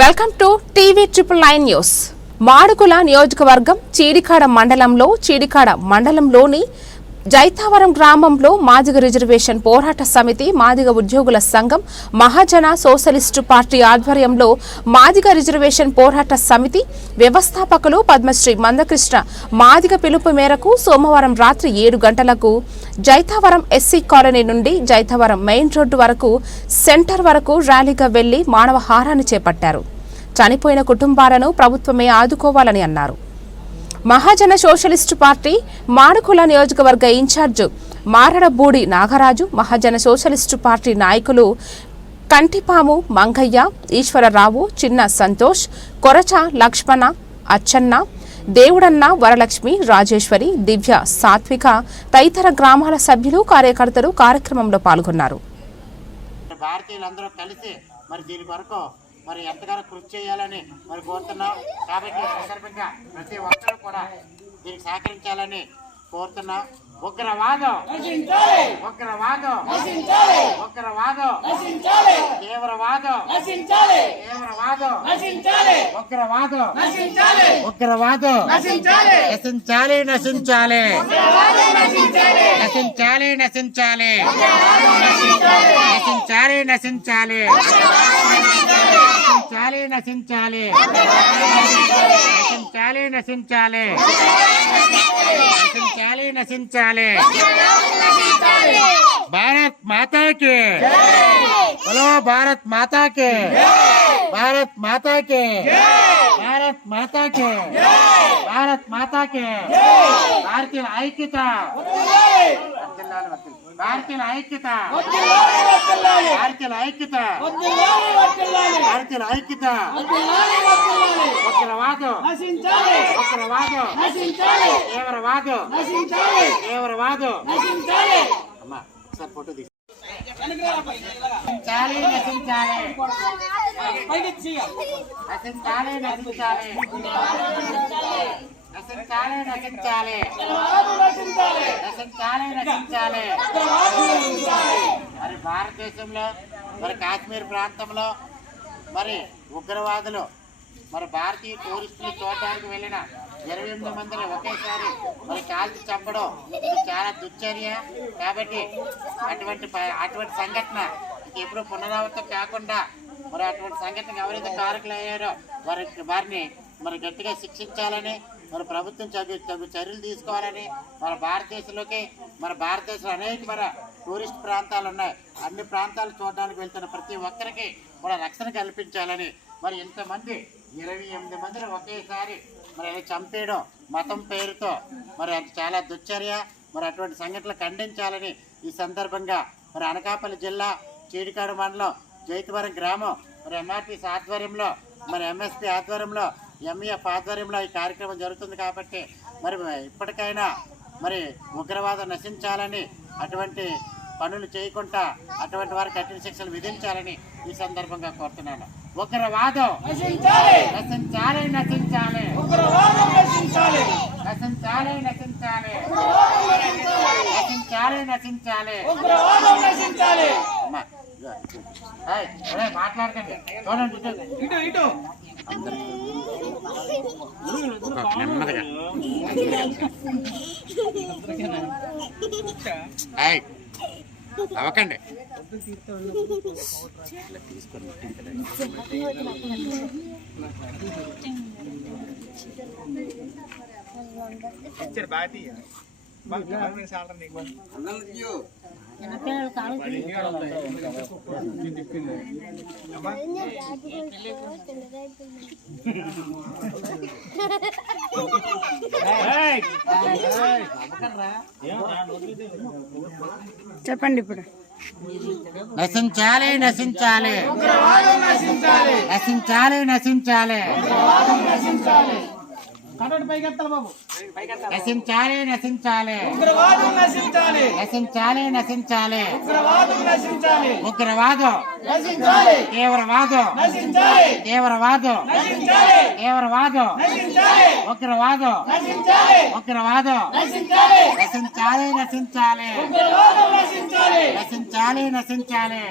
Welcome to TV 999 news. Madugula నియోజకవర్గం చీడికాడ మండలంలోని జైతావరం గ్రామంలో మాదిగ రిజర్వేషన్ పోరాట సమితి, మాదిగ ఉద్యోగుల సంఘం, మహాజన సోషలిస్టు పార్టీ ఆధ్వర్యంలో మాదిగ రిజర్వేషన్ పోరాట సమితి వ్యవస్థాపకులు పద్మశ్రీ మందకృష్ణ మాదిగ పిలుపు మేరకు సోమవారం రాత్రి 7 గంటలకు జైతావరం ఎస్సీ కాలనీ నుండి జైతావరం మెయిన్ రోడ్డు వరకు సెంటర్ వరకు ర్యాలీగా వెళ్లి మానవహారాన్ని చేపట్టారు. చనిపోయిన కుటుంబాలను ప్రభుత్వమే ఆదుకోవాలని అన్నారు. మహాజన సోషలిస్టు పార్టీ మాడుగుల నియోజకవర్గ ఇన్ఛార్జ్ మారడబూడి నాగరాజు, మహాజన సోషలిస్టు పార్టీ నాయకులు కంటిపాము మంగయ్య, ఈశ్వరరావు, చిన్న సంతోష్, కొరచ లక్ష్మణ, అచ్చన్న, దేవుడన్న, వరలక్ష్మి, రాజేశ్వరి, దివ్య, సాత్విక తదితర గ్రామాల సభ్యులు, కార్యకర్తలు కార్యక్రమంలో పాల్గొన్నారు. మరి ఎంతగానో కృషి చేయాలని మరి కోరుతున్నాం. కాబట్టి సందర్భంగా ప్రతి ఒక్కరూ కూడా దీనికి సహకరించాలని కోరుతున్నాం. ఉగ్రవాదం ఉగ్రవాదం ఉగ్రవాదం తీవ్రవాదం తీవ్రవాదం ఉగ్రవాదం ఉగ్రవాదం నశించాలి నశించాలి నశించాలి నశించాలి నశించాలి నశించాలి నశించాలి నశించాలి నశించాలి నశించాలి నశించాలి నశించాలి భారత్ మాతా కి బలో భారత్ మాతా కి భారత్ మాతా కి భారత్ మాతా కి భారత్ మాతా కి భారతీయ ఐక్యత భారతీయ ఐక్యత భారతీయ ఐక్యత భారతీయ ఐక్యత ఉగ్రవాదం ఉగ్రవాదం తీవ్రవాదం తీవ్రవాదం అమ్మా ఒకసారి ఫోటో తీసి నశించాలి నశించాలి నశించాలి నశించాలి నశించాలి నశించాలి నశించాలి నశించాలి మరి భారతదేశంలో మరి కాశ్మీర్ ప్రాంతంలో మరి ఉగ్రవాదులు మరి భారతీయ టూరిస్టులు చూడడానికి వెళ్ళిన 28 మందిని ఒకేసారి మరి కాల్చి చంపడం ఇది చాలా దుశ్చర్య. కాబట్టి అటువంటి సంఘటన ఎప్పుడూ పునరావృతం కాకుండా మరి అటువంటి సంఘటనకు ఎవరైతే కారకులు అయ్యారో వారిని మరి గట్టిగా శిక్షించాలని మరి ప్రభుత్వం తగు చర్యలు తీసుకోవాలని మన భారతదేశంలోకి మన భారతదేశంలో అనేక మరి టూరిస్ట్ ప్రాంతాలు ఉన్నాయి. అన్ని ప్రాంతాలు చూడడానికి వెళ్తున్న ప్రతి ఒక్కరికి కూడా రక్షణ కల్పించాలని మరి ఇంతమంది 28 మందిని ఒకేసారి మరి చంపేయడం మతం పేరుతో మరి అది చాలా దుశ్చర్య. మరి అటువంటి సంఘటనలు ఖండించాలని ఈ సందర్భంగా మరి అనకాపల్లి జిల్లా చీడికాడ మండలం జైతవరం గ్రామం మరి ఎంఆర్టీసీ ఆధ్వర్యంలో మరి ఎంఎస్పీ ఆధ్వర్యంలో ఎంఈఎఫ్ ఆధ్వర్యంలో ఈ కార్యక్రమం జరుగుతుంది. కాబట్టి మరి ఇప్పటికైనా మరి ఉగ్రవాదం నశించాలని, అటువంటి పనులు చేయకుండా అటువంటి వారికి కఠిన శిక్షలు విధించాలని ఈ సందర్భంగా కోరుతున్నాను. ఉగ్రవాదం నశించాలి నశించాలి నశించాలి నశించాలి నశించాలి నశించాలి నశించాలి. మాట్లాడకండి, చూడండి ఇటు నెమ్మదిగా అవ్వకండి. చెప్పండి ఇప్పుడు. నశించాలి నశించాలి నశించాలి నశించాలి నశించాలి నశించాలి నశించాలి నశించాలి ఉగ్రవాదం తీవ్రవాదం తీవ్రవాదం తీవ్రవాదం ఉగ్రవాదం ఉగ్రవాదం నశించాలి నశించాలి నశించాలి నశించాలి